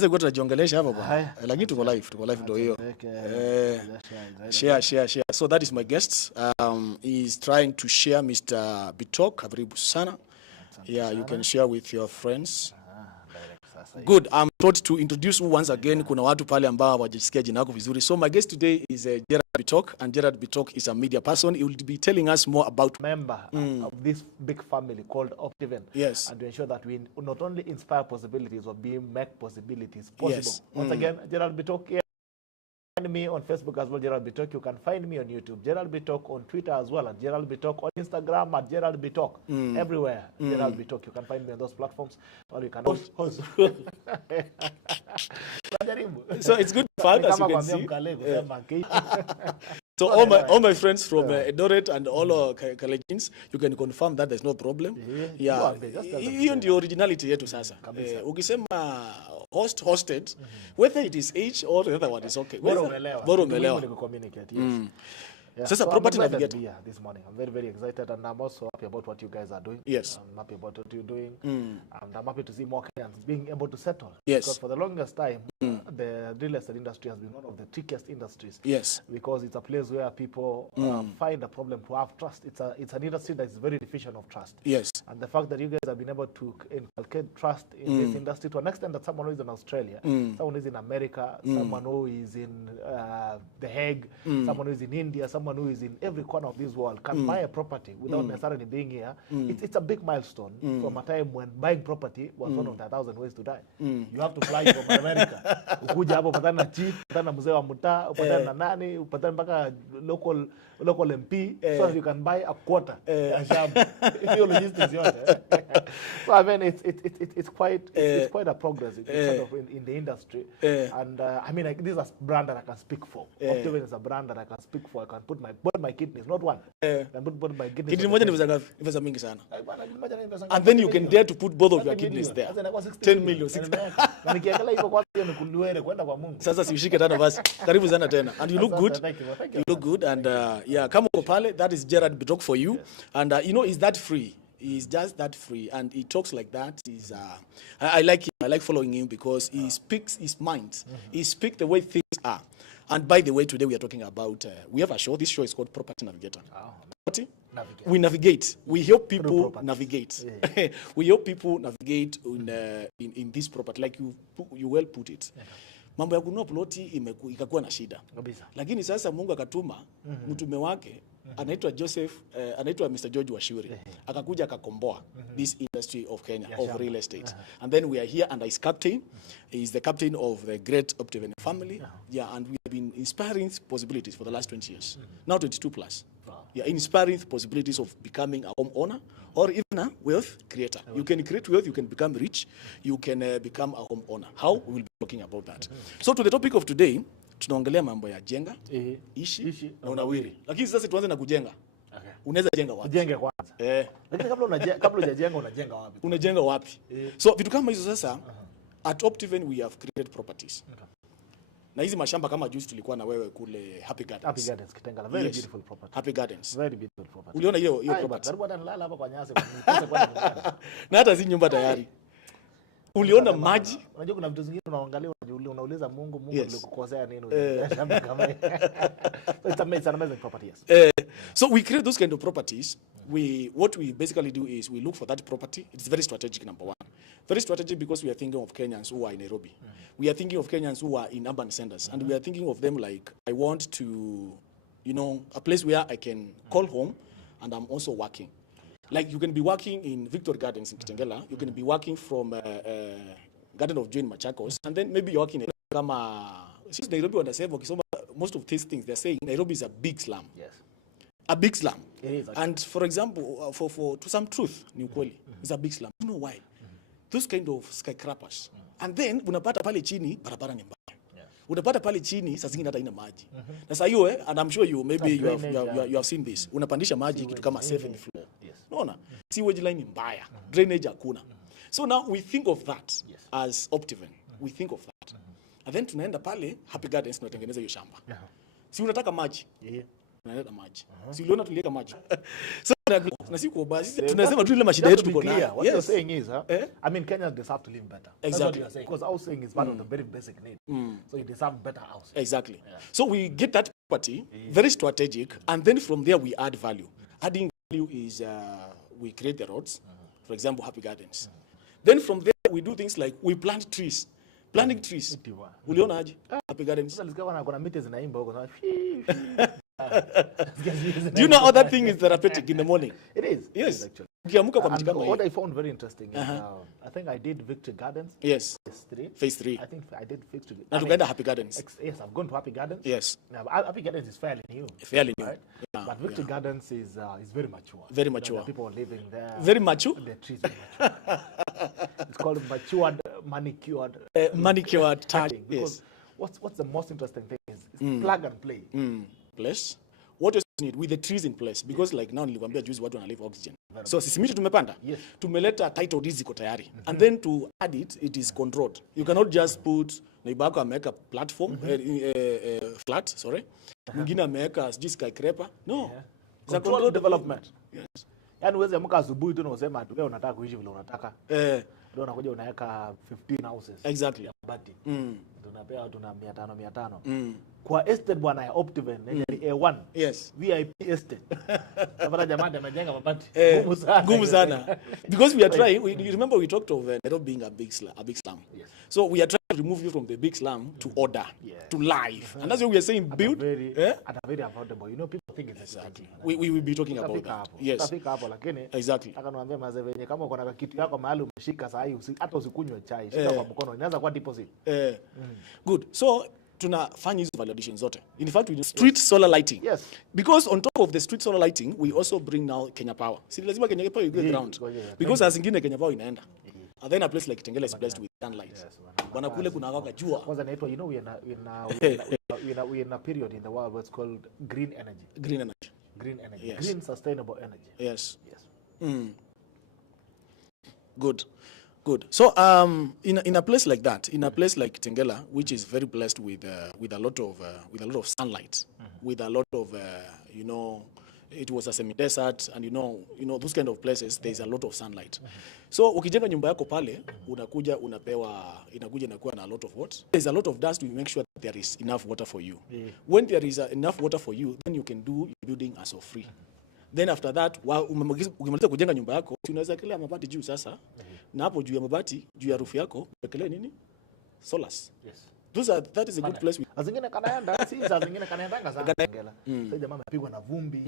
Sasa kwa tunajiongelesha hapa bwana. Lakini tuko live ndio hiyo. Share. So that is my guest. He is trying to share Mr. Bitok. Karibu sana. Yeah, you can share with your friends. Good. I'm taught to introduce you once again. Kuna watu pale ambao hawajisikia jina lako vizuri. So my guest today is Gerard Bitok, and Gerard Bitok is a media person. He will be telling us more about member of this big family called Optiven. Yes. And to ensure that we not only inspire possibilities, but make possibilities possible. Yes. Once again, Gerard Bitok here. Find me on Facebook as well, Gerard Bitok. You can find me on YouTube, Gerard Bitok, on Twitter as well, and Gerard Bitok on Instagram at Gerard Bitok. Everywhere, Gerard Bitok. You can find me on those platforms, or you can host. So it's good fun, as you can see. So all my friends from Edoret and all our Kalejins, you can confirm that there's no problem. Yeah. Even the originality yetu sasa. Ukisema hosted, whether it is H or the other one is okay. Bora umelewa. So property navigator this morning. I'm very, very excited, and I'm also happy about what you guys are doing. Yes. I'm happy about what you're doing. And I'm happy to see more Kenyans being able to settle. Yes. Because for the longest time, the real estate industry has been one of the trickiest industries. Yes. Because it's a place where people find a problem to have trust. It's an industry that is very deficient of trust. Yes. And the fact that you guys have been able to inculcate trust in this industry to an extent that someone who is in Australia, someone who is in America, someone who is in The Hague, someone who is in India, someone who is in every corner of this world can buy a property without necessarily being here. It's a big milestone from a time when buying property was one of the 1,000 ways to die. You have to fly from America. Ukuja hapo upatana na chief, upatana na mzee wa mtaa, upatana na nani, upatana mpaka local MP, so you can buy a quarter. Your logistics yote. So I mean, it's quite a progress in the industry. And I mean, like, this is a brand that I can speak for. Optiven is a brand that I can speak for. I can put both my kidneys, not one. I can put both my kidneys. Kidney moja ni pesa mingi sana. And then you can dare to put both of your kidneys there. 10 million. Na nikiangalia hivyo kwa hiyo nikuliwele kwenda kwa Mungu. Sasa siushike tena basi. Karibu sana tena. And you look good. Thank you. You look good, and yeah, come on pale. That is Gerard Bitok for you. And you know, he's that free. He's just that free, and he talks like that. He's I like him. I like following him because he speaks his mind. He speaks the way things are. And by the way, today we are talking about we have a show. This show is called Property Navigator. We navigate. We help people navigate. We help people navigate in this property, like you well put it. Mambo ya kununua ploti ikakuwa na shida. Lakini sasa Mungu akatuma mtume wake anaitwa Joseph, anaitwa Mr. George Washuri. Akakuja akakomboa this industry of Kenya, of real estate. And then we are here under his captain. He is the captain of the great Optiven family. Yeah, and we have been inspiring possibilities for the last 20 years. Now 22 plus. Yeah, inspiring possibilities of becoming a homeowner or even a wealth creator. You can create wealth, you can become rich, you can become a homeowner. How? We will be talking about that. So to the topic of today, tunaongelea mambo ya Jenga, Ishi na Nawiri. Lakini sasa tuanze na kujenga. Okay. Unaweza jenga wapi? Ujenge kwanza. Lakini kabla hujajenga unajenga wapi? Unajenga wapi? So vitu kama hizo sasa at Optiven we have created properties. Na hizi mashamba kama juzi tulikuwa na wewe kule Happy Gardens. Happy Gardens Kitengela, very beautiful property. Happy Gardens. Very beautiful property. Uliona hiyo property? Karibu hata nilala hapa kwa nyasi kwa na hata si nyumba tayari. Uliona maji? Unajua kuna vitu zingine unaangalia unauliza Mungu alikukosea nini shamba kama hiyo. So it's an amazing property, yes. So we create those kind of properties. What we basically do is we look for that property. It's very strategic, number one. Very strategic because we are thinking of Kenyans who are in Nairobi. We are thinking of Kenyans who are in urban centers. And we are thinking of them like, I want to, you know, a place where I can call home and I'm also working. Like you can be working in Victor Gardens in Kitengela. You can be working from Garden of Joy in Machakos. And then maybe you're working in since Nairobi wanasema ukisoma most of these things, they're saying Nairobi is a big slum. Yes. A big slum. It is. And for example, for to some truth, ni ukweli, it's a big slum. You know why? Those kind of skyscrapers. And then unapata pale chini barabara ni mbaya. Unapata pale chini saa zingine hata ina maji. Na saa hiyo and I'm sure you have seen this. Unapandisha maji kitu kama 7th floor. Unaona? Sewage line ni mbaya. Drainage hakuna. So now we think of that as Optiven. We think of that. And then tunaenda pale Happy Gardens tunatengeneza hiyo shamba. Si unataka maji? tunaleta maji. Si uliona tuliweka maji. So na si kwa basi tunasema tu ile mashida yetu tuko nayo. What you're saying is, I mean, Kenyans deserve to live better. Exactly. That's what you're saying. Because housing is one of the very basic needs. So you deserve better house. Exactly. Yeah. So we get that property, very strategic, and then from there we add value. Adding value is we create the roads, for example, Happy Gardens. Then from there we do things like we plant trees. Planting trees. Uliona aje? Happy Gardens. Do you know how that thing is therapeutic in the morning? It is. Yes. It is actually. What I found very interesting is, I think I did Victory Gardens. Yes. Phase 3. I think I did Victory. Now to get the Happy Gardens. Yes, I've gone to Happy Gardens. Yes. Now, Happy Gardens is fairly new. Fairly new. Right? Yeah. But Victory Gardens is very mature. Very mature. People are living there. Very mature? The trees are mature. It's called matured, manicured. Manicured touch. Because what's the most interesting thing is plug and play. Place. What you need with the trees in place, because like now nilikwambia juzi watu wanalive oxygen. So sisi miti tumepanda. Yes. Tumeleta title deeds ziko tayari. And then to add it is controlled. You cannot just put neighbor yako ameweka platform flat, sorry. Mwingine ameweka sijui skyscraper. No. It's a controlled development. Yes. Yaani uweze amka asubuhi tu na usema tu wewe unataka kuishi vile unataka. Ndio unakuja unaweka 15 houses. Exactly. Bati. Tunapea watu na 500. Kwa estate bwana ya Optiven ni A1. Yes. VIP estate. Sasa jamaa amejenga mabati. Gumu sana. Because we are trying, you remember we talked of Nairobi being a big slum. Yes. So we are trying to remove you from the big slum to order, to life. And that's what we are saying, build. At a very affordable. You know, people think it's exactly. We will be talking about that. Yes. Utafika hapo lakini. Exactly. Akaniambia mazee venye kama uko na kitu yako mahali umeshika saa hii hata usikunywe chai, shika kwa mkono. Inaanza kuwa deposit. Good. So tunafanya hizo validations zote. In fact, we do street solar lighting. Yes. Because on top of the street solar lighting, we also bring now Kenya Power. Si lazima Kenya Power go ground. Because as ingine Kenya Power inaenda. And then a place like Kitengela is blessed with sunlight. Bwana kule kuna waka jua. Kwanza inaitwa, you know, we are in a period in the world what's called green energy. Green energy. Green energy. Yes. Green sustainable energy. Yes. Yes. Good. So in a place like that, in a place like Kitengela, which is very blessed with a lot of sunlight, with a lot of you know, it was a semi-desert, and you know those kind of places, there is a lot of sunlight. So ukijenga nyumba yako pale, inakuja inakuwa na a lot of what? There's a lot of dust. We make sure that there is enough water for you. When there is enough water for you, then you can do your building as of free. Then after that, ukimaliza kujenga nyumba yako, unaweza kelea mabati juu sasa. Na hapo juu ya mabati, juu ya roof yako, uwekelee nini? Solars. Yes. That is a good place. Zingine kanaenda, si za zingine kanaendanga sana Kitengela. Sasa jamaa amepigwa na vumbi.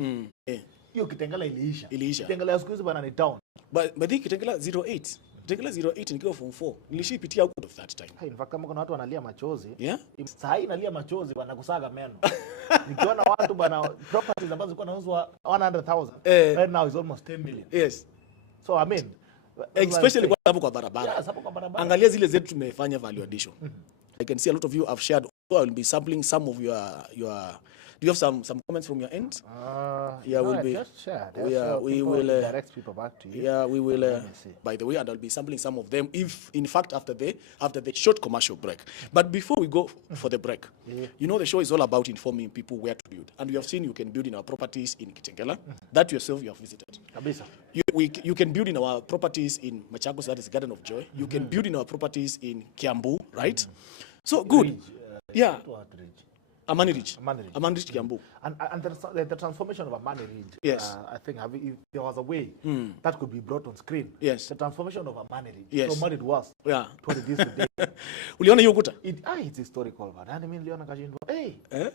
Hiyo Kitengela iliisha. Kitengela ya siku hizi bana ni town. But hii Kitengela 08. Kitengela 08 nikiwa form 4. Nilishipitia out of that time. In fact, kama kuna watu wanalia machozi. Yeah. Saa hii nalia machozi bana kusaga meno. Nikiona watu bana properties ambazo zilikuwa zinauzwa 100,000. Right now is almost 10 million. Yes. So I mean, especially kwa barabara. Yeah, hapo kwa barabara. Angalia zile zetu tumefanya value addition. I can see a lot of you have shared. So I will be sampling some of your. Do you have some comments from your end? Yeah, we'll be. Just share. We will direct people back to you. Yeah, we will. By the way, and I'll be sampling some of them. If, in fact, after the short commercial break. But before we go for the break, you know the show is all about informing people where to build, and we have seen you can build in our properties in Kitengela. That yourself you have visited. Kabisa. You can build in our properties in Machakos, that is Garden of Joy. You can build in our properties in Kiambu, right? So good. Amani Ridge, Kiambu. And the transformation of Amani Ridge, yes. I think if there was a way that could be brought on screen, yes. The transformation of Amani Ridge, yes. from what it was to what it is today. Uliona hiyo kuta? It's historical, but I mean, niliona kashindwa.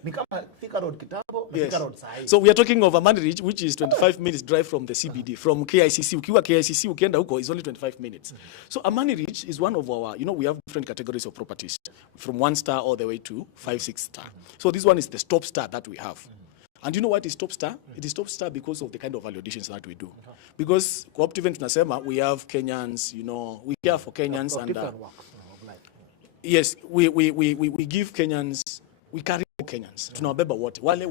Ni kama Thika Road kitambo, yes. Thika Road sahi. So we are talking of Amani Ridge, which is 25 minutes drive from the CBD, from KICC. Ukiwa KICC, ukienda huko is only 25 minutes. So Amani Ridge is one of our, we have different categories of properties, from 1 star all the way to 5-6 star. So this one is the top star that we have. And you know what is top star? It is top star because of the kind of value additions that we do. Because Optiven tunasema, we have Kenyans, we care for Kenyans, and yes, we give Kenyans, we carry Kenyans. Tunawabeba wote. Wale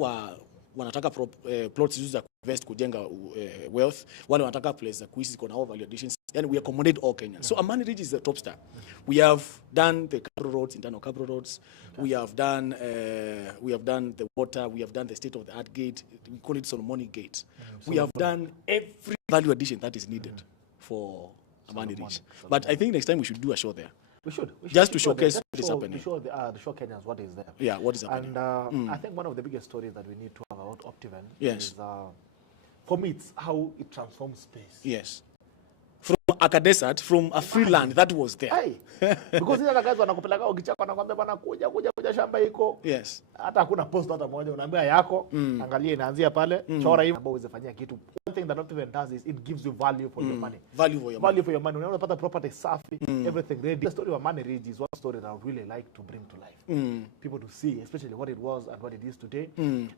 wanataka plots za invest kujenga wealth, wale wanataka place za kuishi ziko na value additions and we accommodate all Kenyans. So Amani Ridge is the top star. We have done the Cabro roads, internal Cabro roads. We have done the water. We have done the state-of-the-art gate. We call it Solomoni Gate. We have done every value addition that is needed for Amani Ridge. But I think next time we should do a show there. We should just to showcase what is happening. To show Kenyans what is there. Yeah, what is happening. And I think one of the biggest stories that we need to have about Optiven yes. is, for me, it's how it transforms space. Yes. From a desert, from a free land that was there. Hey. Because these other guys wanakupeleka ukichaka wanakwambia bana kuja shamba iko. Yes. Hata hakuna post hata moja unaambia yako, angalia inaanzia pale, chora hivi ambao uzifanyia kitu. One thing that Optiven does is it gives you value for your money. Value for your money. Unapata property safi, everything ready. The story of Amani Ridge is one story that I would really like to bring to life. People to see, especially what it was and what it is today. And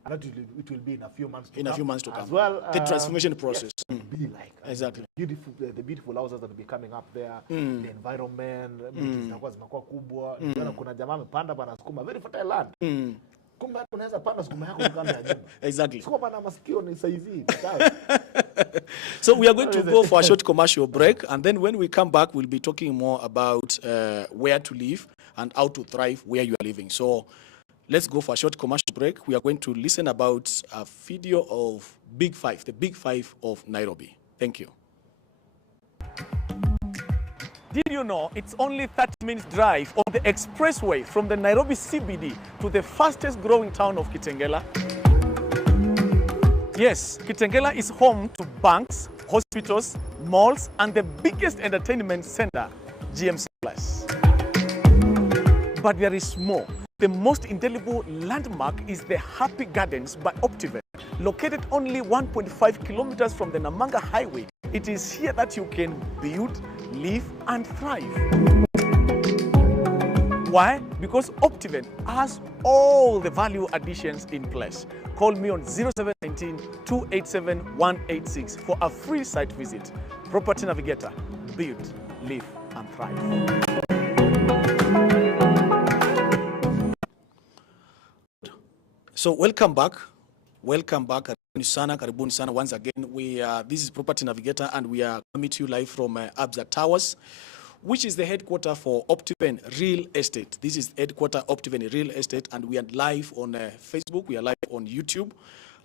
it will be in a few months to come. As well, the transformation process. Yes, be like exactly. The beautiful houses that will be coming up there, the environment, zinakuwa zimekuwa kubwa. Kuna jamaa amepanda bana sukuma, very fertile land. Kumbe unaweza panda sukuma yako kando ya nyumba. Exactly. Sukuma pana masikio ni saizi. So we are going to go for a short commercial break, and then when we come back, we'll be talking more about where to live and how to thrive where you are living. So let's go for a short commercial break. We are going to listen about a video of Big Five, the Big Five of Nairobi. Thank you. Did you know it's only 30 minutes drive on the expressway from the Nairobi CBD to the fastest growing town of Kitengela? Yes, Kitengela is home to banks, hospitals, malls, and the biggest entertainment center, GMC Plus. But there is more. The most indelible landmark is the Happy Gardens by Optiven, located only 1.5 kilometers from the Namanga Highway. It is here that you can build, live, and thrive. Why? Because Optiven has all the value additions in place. Call me on 0719 287 186 for a free site visit. Property Navigator. Build, live, and thrive. So welcome back. Welcome back. Karibuni sana. Once again, this is Property Navigator, and we are coming to you live from Abza Towers, which is the headquarter for Optiven Real Estate. This is headquarter Optiven Real Estate, and we are live on Facebook. We are live on YouTube,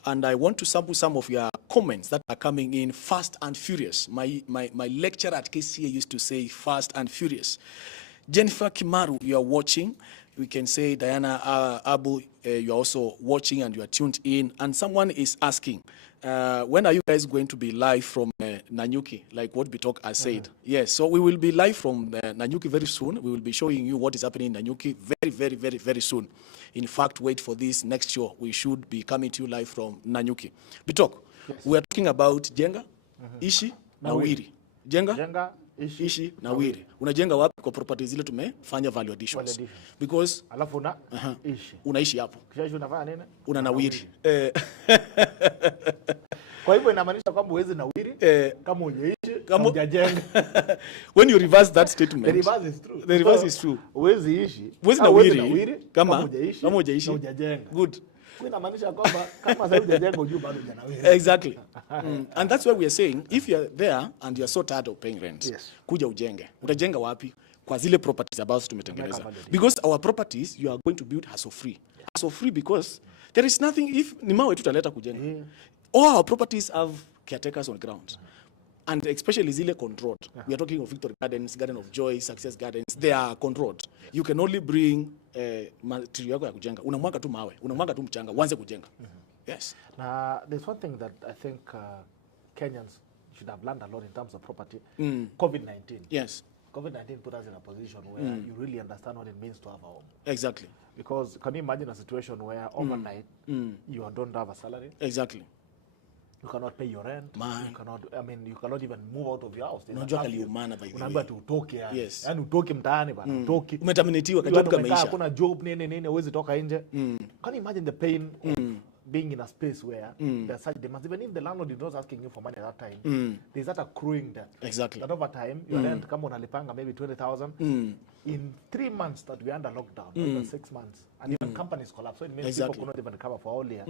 and I want to sample some of your comments that are coming in fast and furious. My lecturer at KCA used to say fast and furious. Jennifer Kimaru, you are watching. We can say Diana Abu, you're also watching and you are tuned in. And someone is asking, when are you guys going to be live from Nanyuki, like what Bitok has said? Yes, so we will be live from Nanyuki very soon. We will be showing you what is happening in Nanyuki very soon. In fact, wait for this next show. We should be coming to you live from Nanyuki. Bitok, yes. We are talking about Jenga, Ishi, Nawiri. Jenga, Ishi, Nawiri. Unajenga wapi kwa properties zile tumefanya value additions? Because alafu Ishi. Unaishi hapo. Kisha unafanya nini? Una Nawiri. Kwa hivyo inamaanisha kwamba huwezi Nawiri kama hujaishi, kama hujajenga. When you reverse that statement, the reverse is true. The reverse is true. Huwezi ishi. Huwezi Nawiri kama hujaishi, na hujajenga. Good. Inamaanisha kwamba kama sasa hujajenga hujui bado hujanawiri. Exactly. And that's why we are saying, if you are there and you are so tired of paying rent, yes, kuja ujenge. Utajenga wapi? Kwa zile properties ambazo tumetengeneza. Because our properties, you are going to build hassle free. Hassle free because there is nothing, if ni mawe tutaleta kujenga. All our properties have caretakers on ground. And especially zile controlled. We are talking of Victory Gardens, Garden of Joy, Success Gardens. They are controlled. You can only bring material yako ya kujenga. Unamwaga tu mawe, unamwaga tu mchanga, uanze kujenga. Yes. Now, there's one thing that I think Kenyans should have learned a lot in terms of property. COVID-19. Yes. COVID-19 put us in a position where you really understand what it means to have a home. Exactly. Because can you imagine a situation where overnight you don't have a salary? Exactly. You cannot pay your rent. You cannot, you cannot even move out of your house. Unajua kaliumana by the way. Unaambiwa tu utoke yani. Yes. Yaani utoke mtaani bana, utoke. Umetaminitiwa kwa job kama maisha. Hakuna job nini huwezi toka nje. Can you imagine the pain of being in a space where there's such demands? Even if the landlord is not asking you for money at that time, there's that accruing debt. Exactly. That over time, your rent kama unalipanga maybe 20,000. In 3 months that we're under lockdown, under 6 months, and even companies collapse. So it means people could not even cover for all year.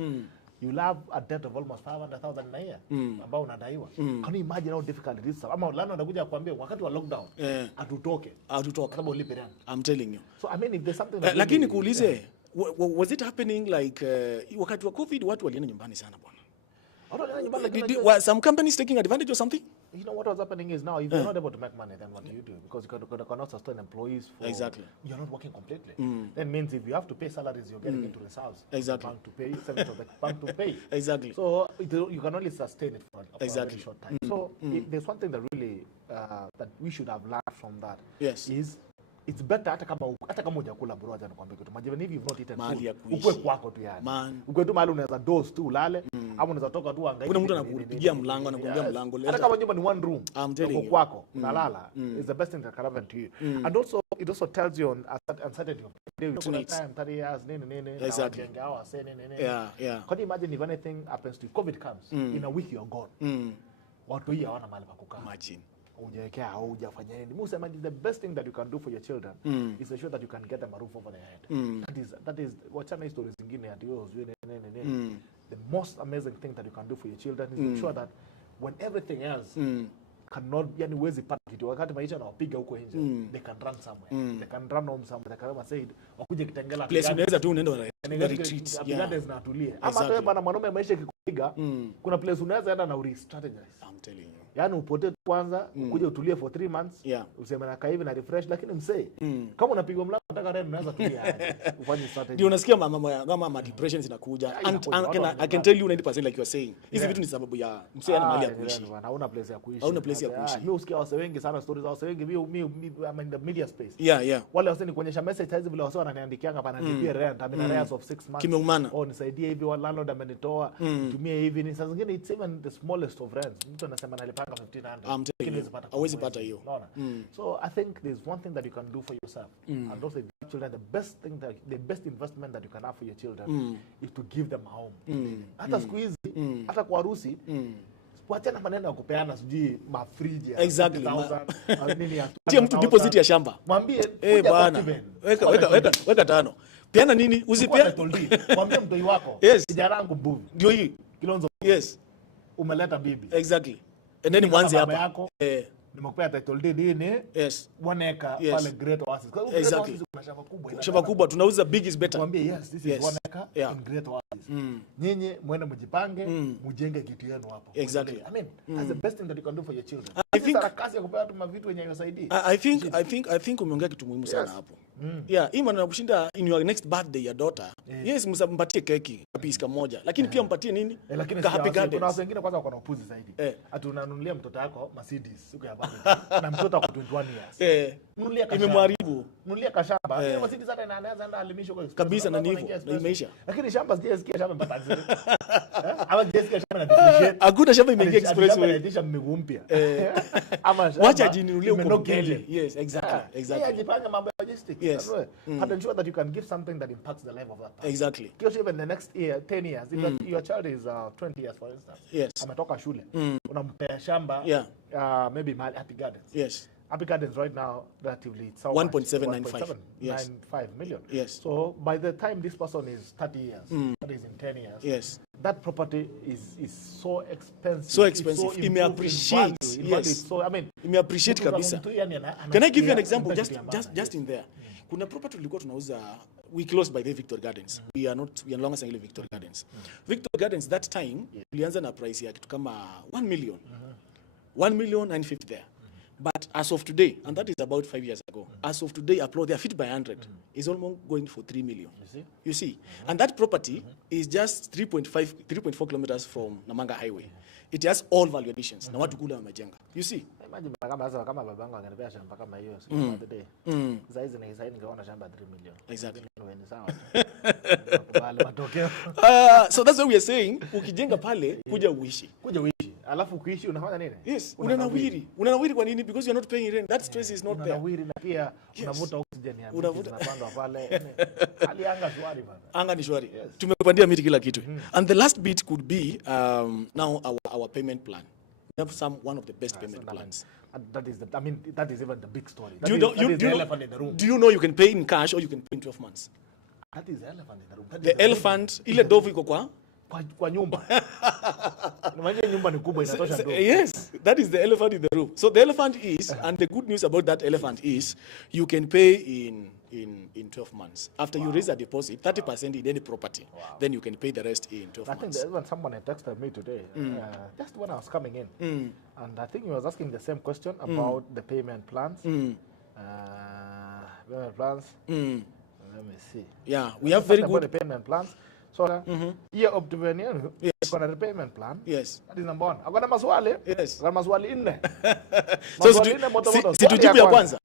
you'll have a debt of almost 500,000 a year ambao unadaiwa. Can you imagine how difficult it is? Ama lana anakuja kuambia wakati wa lockdown atutoke sababu ulipe rent. I'm telling you. So I mean if there's something that lakini kuulize was it happening like wakati wa COVID watu walienda nyumbani sana bwana? Some companies taking advantage of something? You know what was happening is now if you're not able to make money, then what do you do? Because you cannot sustain employees for exactly. You're not working completely. That means if you have to pay salaries, you're getting into reserves. Exactly. Bank to pay, service of the bank to pay. Exactly. So you can only sustain it for a very short time. So there's one thing that really that we should have learned from that. Yes. Is it's better hata kama hujakula bro acha nikwambie kitu. Imagine if you've not eaten food. Ukwe kwako tu yani. Ukwe tu mahali unaweza dose tu ulale ama unaweza toka tu angaika. Kuna mtu anakupigia mlango anakuambia mlango leo. Hata kama nyumba ni one room. I'm telling you. Kwako unalala is the best thing that can happen to you. And also it also tells you on uncertainty of time 30 years nini exactly. Jenga au say nini. Yeah. Can you imagine if anything happens to you, COVID comes in a week you're gone. Watu hii hawana mahali pa kukaa. Imagine. Hujawekea au hujafanya nini. Musema the best thing that you can do for your children is to ensure that you can get them a roof over their head. That is wachana history zingine ati wewe uzwe nini. The most amazing thing that you can do for your children is to ensure that when everything else cannot yani wezi pata kitu wakati maisha yanawapiga huko nje they can run somewhere they can run home somewhere kama said wakuje Kitengela place unaweza tu unaenda retreat yeah natulie ama wewe bana mwanaume maisha ikikupiga kuna place unaweza enda na strategize. I'm telling you. Yani upotee kwanza ukuje utulie for 3 months useme na hivi na refresh lakini msee kama unapigwa mlango unataka rent unaweza tulia aje ufanye strategy. Ndio unasikia mama depressions inakuja and I can tell you 90% like you are saying hizi vitu ni sababu ya msee ana mahali ya kuishi. Hauna place ya kuishi. Hauna place ya kuishi. Mimi usikia wase wengi sana stories za wase wengi mimi I'm in the media space. Yeah. Wale wase ni kuonyesha message hizi vile wase wananiandikianga hapa na rent I'm in arrears of 6 months. Kimeumana. Nisaidie hivi wa landlord amenitoa tumie hivi ni sasa zingine it's even the smallest of rents. Mtu anasema nalipanga 1500. Hawezi pata hiyo. So I think there's one thing that you can do for yourself and also your children the best investment that you can have for your children is to give them a home. Hata siku hizi hata kwa harusi wachana maneno ya kupeana sijui mafriji ya exactly nini ya tia mtu deposit ya shamba mwambie bwana weka tano peana nini usipea mwambie mtoi wako kijana wangu mbuvi ndio hii Kilonzo umeleta bibi exactly and then mwanze hapa nimekupea title deed nini 1 acre pale Great Oasis exactly kuna shamba kubwa tunauza big is better mwambie yes this is 1 acre in Great Oasis nyinyi mwende mjipange mjenge kitu yenu hapo exactly I mean that's the best thing that you can do for your children. I think kazi ya kupea tu mavitu yenye yasaidii. I think umeongea kitu muhimu sana hapo. Yeah, hii maana kushinda in your next birthday ya daughter. Yes, msampatie keki piece moja. Lakini pia mpatie nini? Ka happy gardens. Kuna watu wengine kwanza wako na upuzi zaidi. Ati unanunulia mtoto wako Mercedes siku ya birthday na mtoto wako 21 years. Nunulia kashamba. Imemharibu. Nunulia kashamba. Mercedes hata inaanza enda alimisho kwa kabisa na hivyo. Na imeisha. Lakini shamba sijasikia shamba mpaka zile. Ama sijasikia shamba na depreciate. Hakuna shamba imeingia expressway. Inatisha mmegu mpya. Ama wacha jinunulie uko mbele. Yes, exactly. Ajipanga mambo ya logistics. Yes. And ensure that you can give something that impacts the life of that person. Exactly. Because even the next year 10 years if your child is 20 years for instance. Yes. Ametoka shule. Unampea shamba maybe Happy Gardens. Yes. Happy Gardens right now relatively it's 1.795 million. Yes. So by the time this person is 30 years, that is in 10 years. Yes. That property is so expensive. So expensive. It may appreciate. Yes. So I mean, it may appreciate kabisa. Can I give you an example just in there? Kuna property tulikuwa tunauza we closed by the Victory Gardens. We are no longer selling Victory Gardens. Victory Gardens that time tulianza na price ya kitu kama 1 million. 1,950,000 there. But as of today, and that is about 5 years ago, as of today, applaud their feet by 100 is almost going for 3 million. You see? And that property is just 3.4 kilometers from Namanga Highway. It has all value additions. Na watu kula wamejenga. You see? Imagine kama babangu angenipea shamba kama hiyo siku the day. Saizi ningeona shamba 3 million. Exactly. Ni sawa. Kubali matokeo. So that's what we are saying, ukijenga pale kuja uishi. Alafu kuishi unafanya nini? Yes, unanawiri. Unanawiri kwa nini? Because you are not paying rent. That stress is not there. Unanawiri na pia unavuta oxygen ya miti zinapandwa pale. Hali anga shwari bana. Anga ni shwari. Tumepandia miti kila kitu. And the last bit could be now our payment plan. We have one of the best payment plans. That is even the big story. Do you know you can pay in cash or you can pay in 12 months? That is the elephant in the room. The elephant, ile dovu iko kwa kwa nyumba. Unamaanisha nyumba ni kubwa inatosha ndio. Yes, that is the elephant in the room. So the elephant is, and the good news about that elephant is, you can pay in 12 months. After you raise a deposit, 30% in any property, then you can pay the rest in 12 months. I think when someone had texted me today, just when I was coming in, and I think he was asking the same question about the payment plans. Payment plans. Let me see. Yeah, we have very good the payment plans. So, year of the yes. Got a repayment plan. Yes. That is number one. I've got a maswali. Yes. Got maswali in there. So, situjibu ya kwanza.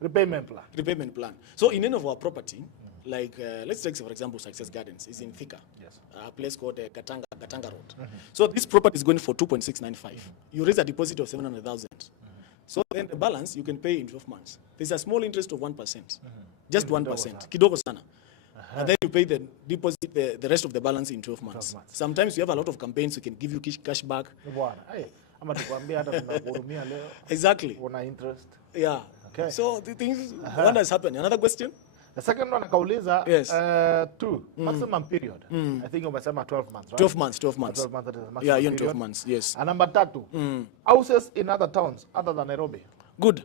Repayment plan. Repayment plan. So, in any of our property, like, let's take, for example, Success Gardens is in Thika. Yes. A place called Gatanga Road. So, this property is going for 2.695. You raise a deposit of 700,000. So, then the balance you can pay in 12 months. There's a small interest of 1%. Just 1%. Kidogo sana. And then you pay the deposit, the rest of the balance in 12 months. Sometimes you have a lot of campaigns, we can give you cash back. Exactly. Interest. Yeah. Okay. So the things, what has happened? Another question? The second one, Kauliza, yes. 2, maximum period. I think you must say 12 months, right? 12 months, 12 months. 12 months, that is the maximum yeah, period. 12 months, yes. And number 2, houses in other towns other than Nairobi. Good.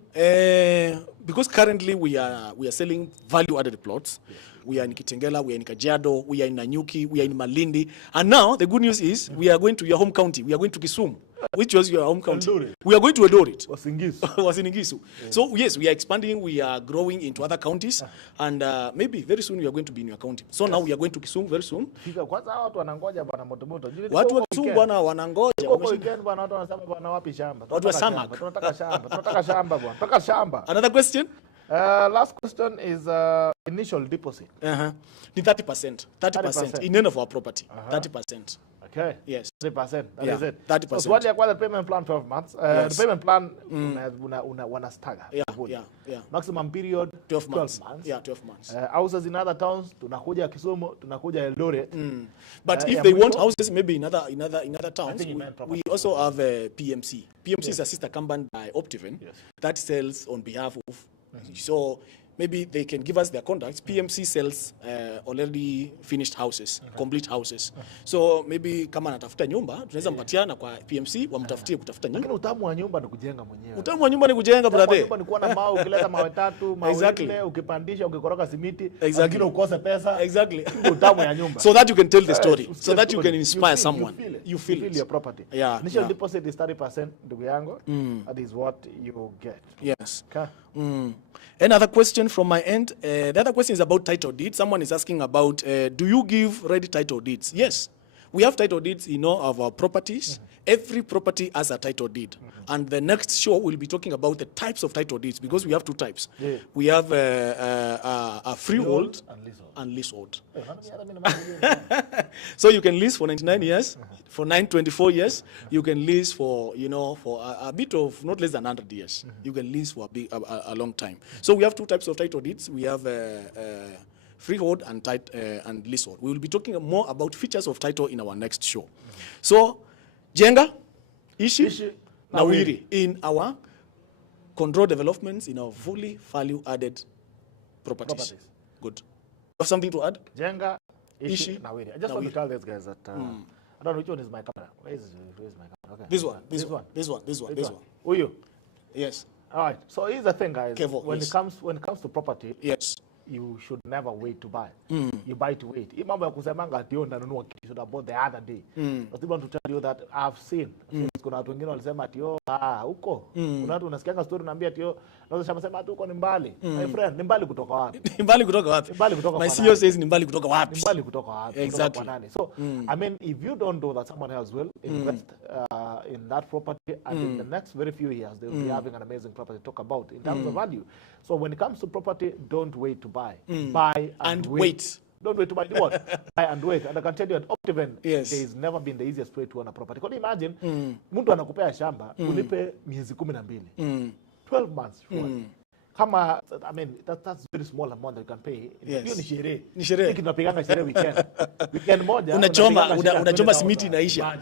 Because currently we are selling value-added plots. Yes. We are in Kitengela, we are in Kajiado, we are in Nanyuki, we are in Malindi. And now the good news is we are going to your home county. We are going to Kisumu, which was your home county. Eldoret. We are going to Eldoret. Wasingisu. Yeah. So yes, we are expanding. We are growing into other counties. And maybe very soon we are going to be in your county. So now we are going to Kisumu very soon. Watu wa Kisumu bwana wanangoja. Watu wa Samak. Tunataka shamba. Another question? Last question is initial deposit. 30%. 30% in any of our property. 30%. Okay. Yes. 30%. That is it. 30%. So what you acquire the payment plan 12 months. Yes. The payment plan una stagger. Yeah. Maximum period 12 months. 12 months. Yeah, 12 months. Houses in other towns tunakuja Kisumu, tunakuja Eldoret. But if they want houses maybe in other towns, we also have PMC. PMC is a sister company by Optiven that sells on behalf of. So maybe they can give us their contacts. PMC sells already finished houses, complete houses. So maybe kama anatafuta nyumba, tunaweza mpatiana kwa PMC wamtafutie kutafuta nyumba. Lakini utamu wa nyumba ni kujenga mwenyewe. Utamu wa nyumba ni kujenga brother. Nyumba ni kuwa na mawe, ukileta mawe 3, mawe 4, ukipandisha, ukikoroga simiti, lakini ukose pesa. Exactly. Utamu ya nyumba. So that you can tell the story, so that you can inspire someone. You feel your property. Yeah. Initial deposit is 30%, ndugu yangu. That is what you get. Yes. Okay. Another question from my end. The other question is about title deeds. Someone is asking about, do you give ready title deeds? Yes. We have title deeds in all of our properties. Every property has a title deed. And the next show we'll be talking about the types of title deeds because we have 2 types. Yeah. We have a freehold and leasehold. So you can lease for 99 years, for 924 years. You can lease for, for a bit of not less than 100 years. You can lease for a long time. So we have 2 types of title deeds. We have freehold and leasehold. We will be talking more about features of title in our next show. So, Jenga, Ishi, Nawiri in our control developments in our fully value-added properties. Good. You have something to add? Jenga, Ishi, Nawiri. I just want to tell these guys that I don't know which one is my camera. Where is my camera? Okay. This one. Who you? Yes. All right. So here's the thing, guys. Kevo, when it comes to property, yes, you should never wait to buy. You buy to wait. Hii mambo ya kusemanga ati yo ndanunua kitu should have bought the other day. But I want to tell you that I've seen. Kuna watu wengine walisema ati yo huko. Kuna watu unasikianga story naambia ati yo naweza sema ati huko ni mbali. My friend, ni mbali kutoka wapi? Ni mbali kutoka wapi? My CEO says ni mbali kutoka wapi? Ni mbali kutoka wapi? Exactly. So, I mean, if you don't do that, someone else will invest in that property, and in the next very few years, they will be having an amazing property to talk about in terms of value. So when it comes to property, don't wait to buy. Buy and wait. Don't wait to buy. Do what? Buy and wait. And I can tell you at Optiven, there's never been the easiest way to own a property. Can you imagine, mtu anakupea shamba, ulipe miezi 12. 12 months, sure. Kama, I mean, that's very small amount that you can pay. Yes. Hiyo ni sherehe. Ni sherehe. Hiki tunapiganga sherehe weekend. Weekend moja Unachoma simiti inaisha.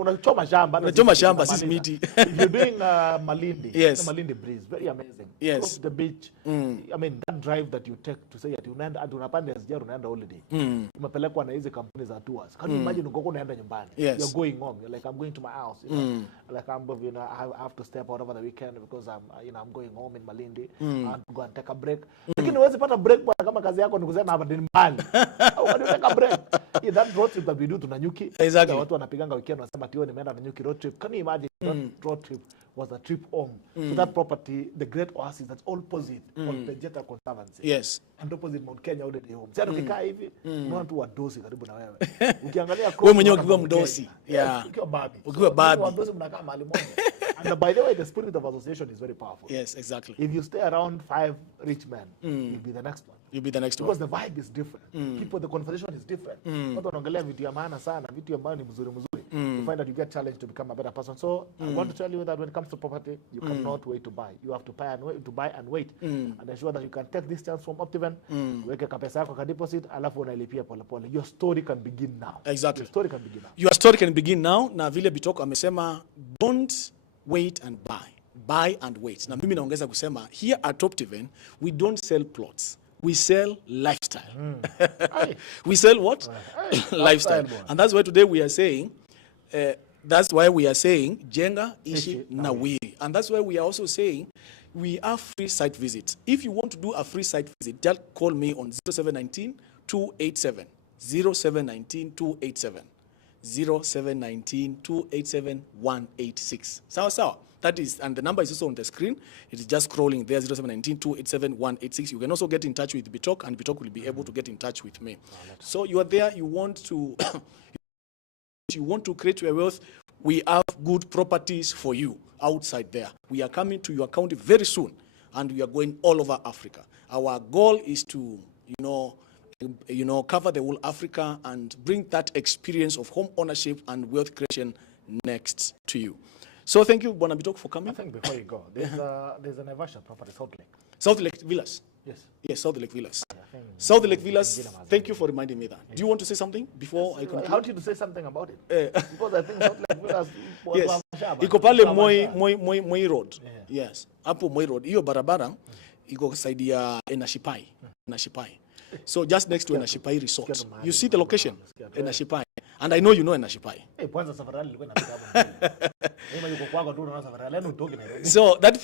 Unachoma shamba. Unachoma shamba si simiti. If you're doing Malindi, yes. the Malindi breeze, very amazing. Yes. Close to the beach. I mean, that drive that you take to say ati unaenda unapanda SGR unaenda holiday. Umepelekwa na hizi kampuni za tours. Can you imagine uko unaenda nyumbani? Yes. You're going home. You're like, I'm going to my house. You know? Like I have to step out over the weekend because I'm going home in Malindi and go and take a break. Lakini huwezi pata break bwana kama kazi yako ni kusema hapa ni mbali. How can you take a break? Yeah, that road trip that we do to Nanyuki. Exactly. Watu wanapiganga weekend wanasema tio nimeenda Nanyuki road trip. Can you imagine that road trip was a trip home? So that property, the Great Oasis, that's all opposite on Pejeta Conservancy. Yes. And opposite Mount Kenya all the day home. Sasa ukikaa hivi, unaona tu wadosi karibu na wewe. Ukiangalia wewe mwenyewe ukiwa mdosi. Yeah. Ukiwa babi. Ukiwa babi. Wadosi mnakaa mahali moja. And by the way, the spirit of association is very powerful. Yes, exactly. If you stay around 5 rich men, you'll be the next one. You'll be the next because one. The vibe is different. People, the conversation is different. Watu wanaongelea vitu ya maana sana, vitu ambayo ni mzuri. You find that you get challenged to become a better person. So I want to tell you that when it comes to property, you cannot wait to buy. You have to buy and wait. And ensure that you can take this chance from Optiven. Weke kapesa yako ka deposit, alafu unailipia pole pole. Your story can begin now. Exactly. Your story can begin now. Your story can begin now. Na vile Bitoko amesema, don't wait and buy. Buy and wait. Na mimi naongeza kusema, here at Optiven, we don't sell plots. We sell lifestyle. We sell what? Lifestyle. And that's why today we are saying, Jenga, Ishi, Nawiri. And that's why we are also saying, we are free site visits. If you want to do a free site visit, just call me on 0719 287 0719 287 0719 287 186. Sawa. That is, and the number is also on the screen. It is just scrolling there, 0719 287 186. You can also get in touch with Bitok, and Bitok will be able to get in touch with me. So you are there, you want to you want to create your wealth, we have good properties for you outside there. We are coming to your county very soon, and we are going all over Africa. Our goal is to, cover the whole Africa and bring that experience of home ownership and wealth creation next to you. So thank you, Bwana Bitok, for coming. I think before you go, there's an Naivasha property, South Lake. South Lake Villas. Yes. Yes, South Lake Villas. South Lake Villas, thank you for reminding me that. Do you want to say something before I conclude? How do you say something about it? Because I think South Lake Villas was yes. Iko pale Moi Road. Yes. Hapo Moi Road. Hiyo barabara iko side ya Enashipai. So just next to Enashipai Resort. You see the location? Enashipai. And I know you know Enashipai. So that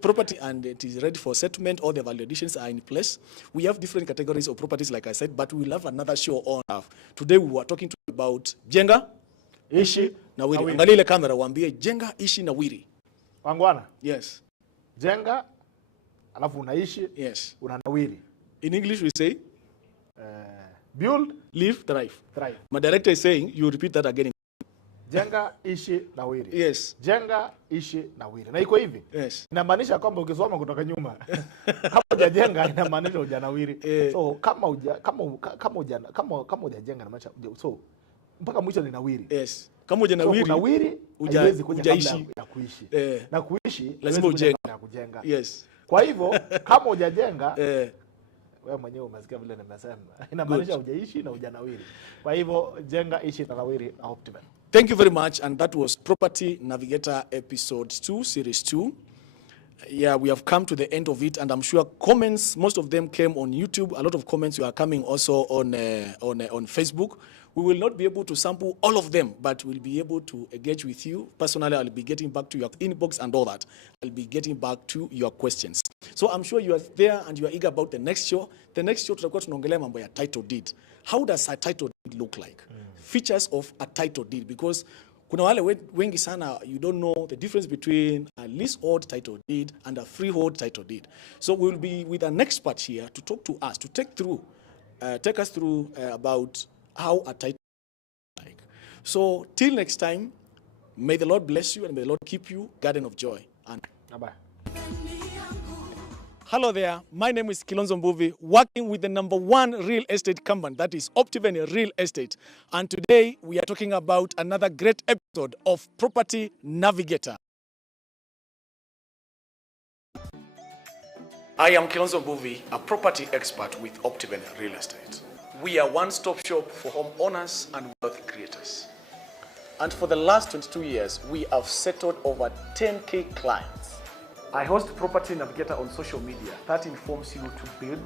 property, and it is ready for settlement. All the validations are in place. We have different categories of properties, like I said, but we will have another show on. Today we were talking about Jenga, Ishi, Nawiri. Angalia ile kamera waambie Jenga, Ishi, Nawiri. Wangwana? Yes. Jenga, alafu unaishi, yes. Unanawiri. In English we say? Build, live, thrive. Thrive. My director is saying, you repeat that again. Jenga, Ishi, Nawiri. Yes. Jenga, Ishi, Nawiri. Na iko hivi? Yes. Inamaanisha kwamba ukisoma kutoka nyuma. Kama hujajenga inamaanisha hujanawiri. So kama hujajenga inamaanisha so mpaka mwisho ni nawiri. Yes. Kama hujanawiri, so kunawiri haiwezi kuja kabla ya kuishi. Na kuishi lazima ujenge. Kujenga. Yes. Kwa hivyo kama hujajenga wewe mwenyewe umesikia vile nimesema. Inamaanisha hujaishi na hujanawiri. Kwa hivyo jenga, ishi na nawiri na Optiven. Thank you very much, and that was Property Navigator episode 2, series 2. Yeah, we have come to the end of it, and I'm sure comments, most of them came on YouTube. A lot of comments are coming also on Facebook. We will not be able to sample all of them, but we'll be able to engage with you. Personally, I'll be getting back to your inbox and all that. I'll be getting back to your questions. So I'm sure you are there and you are eager about the next show. The next show, tutakuwa tunaongelea mambo ya title deed. How does a title deed look like? Features of a title deed, because kuna wale wengi sana, you don't know the difference between a leasehold title deed and a freehold title deed. So we'll be with an expert here to talk to us, to take us through about how a title is like. So till next time, may the Lord bless you and may the Lord keep you, Garden of Joy. And bye-bye. Hello there, my name is Kilonzo Mbuvi, working with the #1 real estate company, that is Optiven Real Estate. And today we are talking about another great episode of Property Navigator. I am Kilonzo Mbuvi, a property expert with Optiven Real Estate. We are one-stop shop for home owners and wealth creators. And for the last 22 years, we have settled over 10K clients. I host Property Navigator on social media that informs you to build,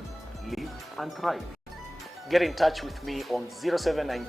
live, and thrive. Get in touch with me on 0719